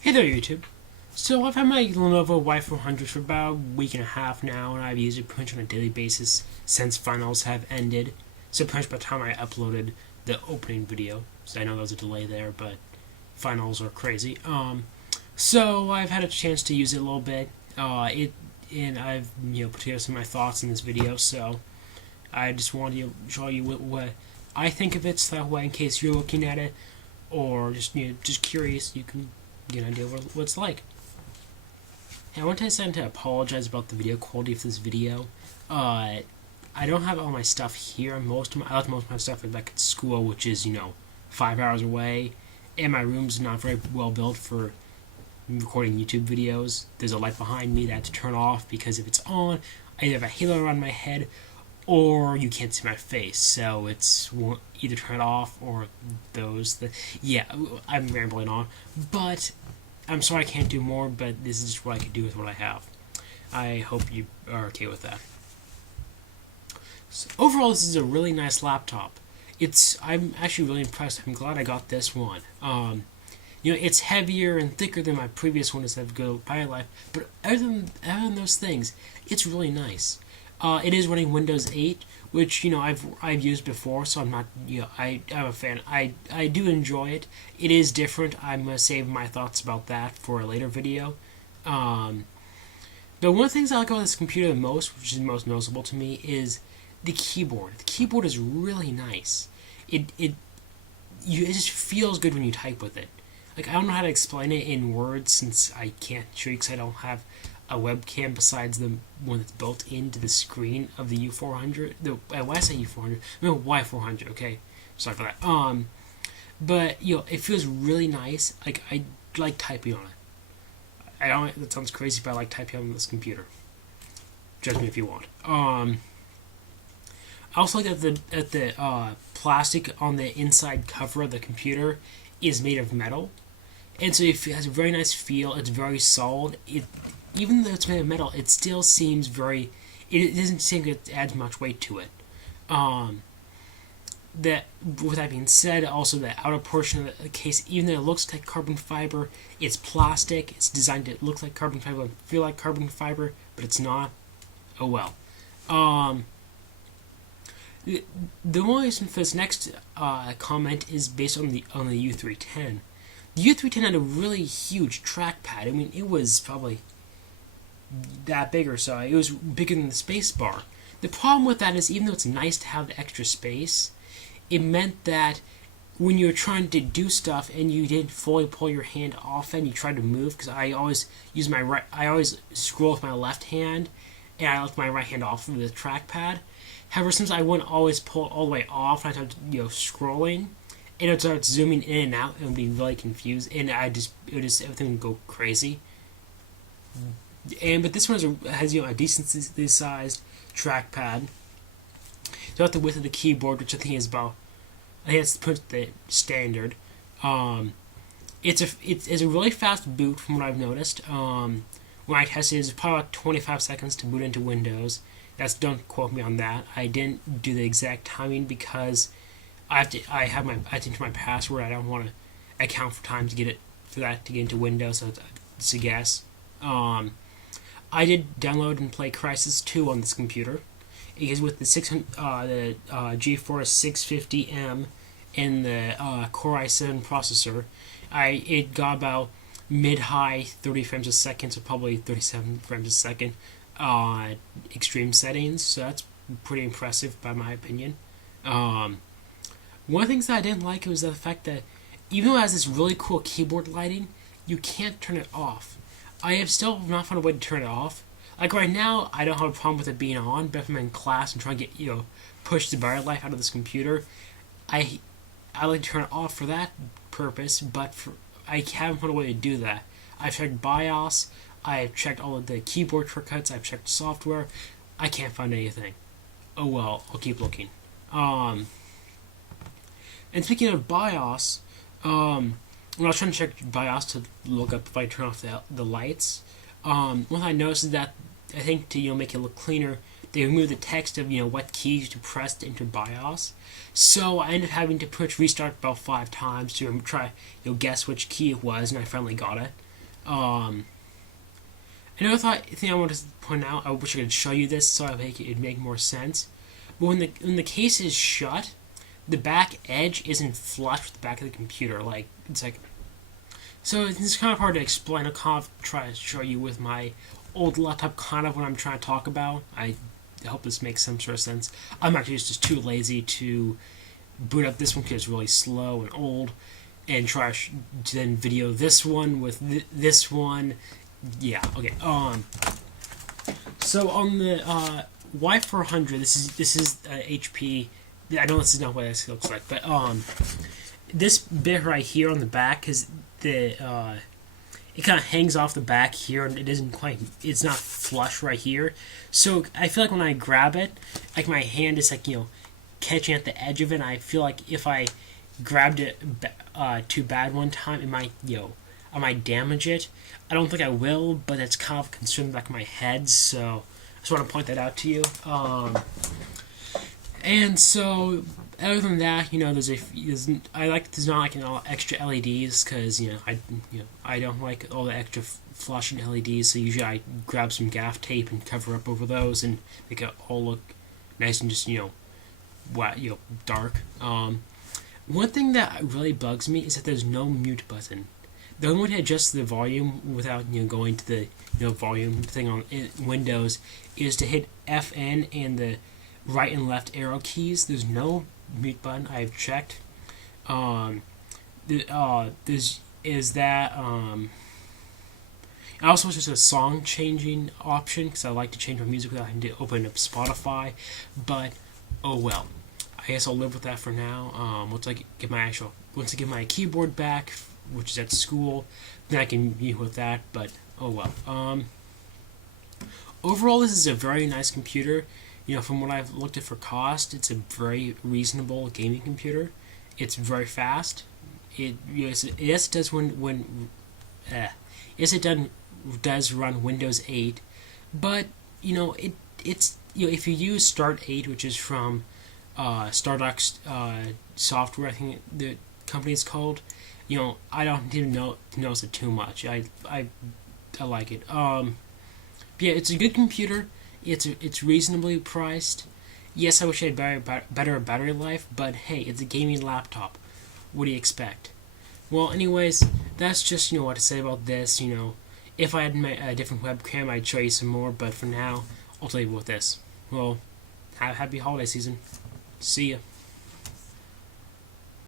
Hey there, YouTube. So I've had my Lenovo Y400 for about a week and a half now, and I've used it pretty much on a daily basis since finals have ended. So pretty much by the time I uploaded the opening video, so I know there was a delay there, but finals are crazy. So I've had a chance to use it a little bit. And I've put together some of my thoughts in this video. So I just wanted to show you what I think of it, so that way in case you're looking at it or just curious, you can get an idea what it's like. Hey, I want to apologize about the video quality of this video. I don't have all my stuff here. I left most of my stuff back at school, which is 5 hours away, and my room's not very well built for recording YouTube videos. There's a light behind me that I have to turn off because if it's on, I either have a halo around my head or you can't see my face. So it's either turn it off or yeah, I'm rambling on, but I'm sorry I can't do more, but this is just what I can do with what I have. I hope you are okay with that. So overall, this is a really nice laptop. I'm actually really impressed. I'm glad I got this one. It's heavier and thicker than my previous one instead of good battery life, but other than those things, it's really nice. It is running Windows 8, which I've used before, so I'm not I'm a fan. I do enjoy it. It is different. I'm gonna save my thoughts about that for a later video. But one of the things I like about this computer the most, which is the most noticeable to me, is the keyboard. The keyboard is really nice. It just feels good when you type with it. Like, I don't know how to explain it in words since I can't show you because I don't have a webcam besides the one that's built into the screen of the U400. Why I say U400? No, Y400. Okay, sorry for that. But it feels really nice. Like, I like typing on it. I don't. That sounds crazy, but I like typing on this computer. Judge me if you want. I also like that the plastic on the inside cover of the computer is made of metal, and so it has a very nice feel. It's very solid. Even though it's made of metal, it still seems very. It doesn't seem it adds much weight to it. With that being said, also the outer portion of the case, even though it looks like carbon fiber, it's plastic. It's designed to look like carbon fiber and feel like carbon fiber, but it's not. Oh well. The only reason for this next comment is based on the U310. The U310 had a really huge trackpad. I mean, it was probably that big or so. It was bigger than the spacebar. The problem with that is, even though it's nice to have the extra space, it meant that when you're trying to do stuff and you didn't fully pull your hand off and you tried to move, because I always scroll with my left hand and I left my right hand off of the trackpad. However, since I wouldn't always pull it all the way off, I started scrolling, and it would start zooming in and out, and would be really confused, and everything would go crazy. But this one has a decently sized trackpad. It's about the width of the keyboard, which I think that's the standard. It's a really fast boot from what I've noticed. When I tested, it's probably about 25 seconds to boot into Windows. Don't quote me on that. I didn't do the exact timing because I have to enter my password. I don't want to account for time to get into Windows. So it's a guess. I did download and play Crysis 2 on this computer. It is with the GeForce 650M and the Core i7 processor. It got about mid-high 30 frames a second, so probably 37 frames a second. Extreme settings, so that's pretty impressive by my opinion. One of the things that I didn't like was the fact that even though it has this really cool keyboard lighting, you can't turn it off. I have still not found a way to turn it off. Like right now, I don't have a problem with it being on, but if I'm in class and trying to get push the battery life out of this computer, I like to turn it off for that purpose, but I haven't found a way to do that. I've checked BIOS. I've checked all of the keyboard shortcuts. I've checked software. I can't find anything. Oh well, I'll keep looking. And speaking of BIOS, when I was trying to check BIOS to look up if I turn off the lights, one thing I noticed is that I think to make it look cleaner, they removed the text of what keys to press to enter BIOS. So I ended up having to restart about 5 times to try guess which key it was, and I finally got it. Another thing I wanted to point out, I wish I could show you this so it'd make more sense. But when the case is shut, the back edge isn't flush with the back of the computer. Like it's like, so it's kind of hard to explain. I'll kind of try to show you with my old laptop, kind of what I'm trying to talk about. I hope this makes some sort of sense. I'm actually just too lazy to boot up this one because it's really slow and old, and try to then video this one with this one. Yeah, okay. So on the Y400, this is HP. I know this is not what this looks like, but this bit right here on the back is the it kind of hangs off the back here, and it's not flush right here. So I feel like when I grab it, like my hand is like catching at the edge of it. And I feel like if I grabbed it too bad one time, it might I might damage it. I don't think I will, but that's kind of a concern in the back of my head, so I just want to point that out to you. And so, other than that, there's not like extra LEDs because I don't like all the extra flashing LEDs. So usually I grab some gaff tape and cover up over those and make it all look nice and just dark. One thing that really bugs me is that there's no mute button. The only way to adjust the volume without going to the volume thing on Windows is to hit FN and the right and left arrow keys. There's no mute button. I've checked. Also, there's a song changing option because I like to change my music without having to open up Spotify. But oh well. I guess I'll live with that for now. Once I get my keyboard back, which is at school, then I can be with that, but oh well. Overall, this is a very nice computer. From what I've looked at for cost, it's a very reasonable gaming computer. It's very fast. It does does run Windows 8, but it's if you use Start 8, which is from Stardock Software, I think the company is called. I don't even notice it too much. I like it. Yeah, it's a good computer. It's reasonably priced. Yes, I wish I had better battery life, but hey, it's a gaming laptop. What do you expect? Well, anyways, that's just what to say about this. If I had a different webcam, I'd show you some more. But for now, I'll tell you about this. Well, have a happy holiday season. See ya.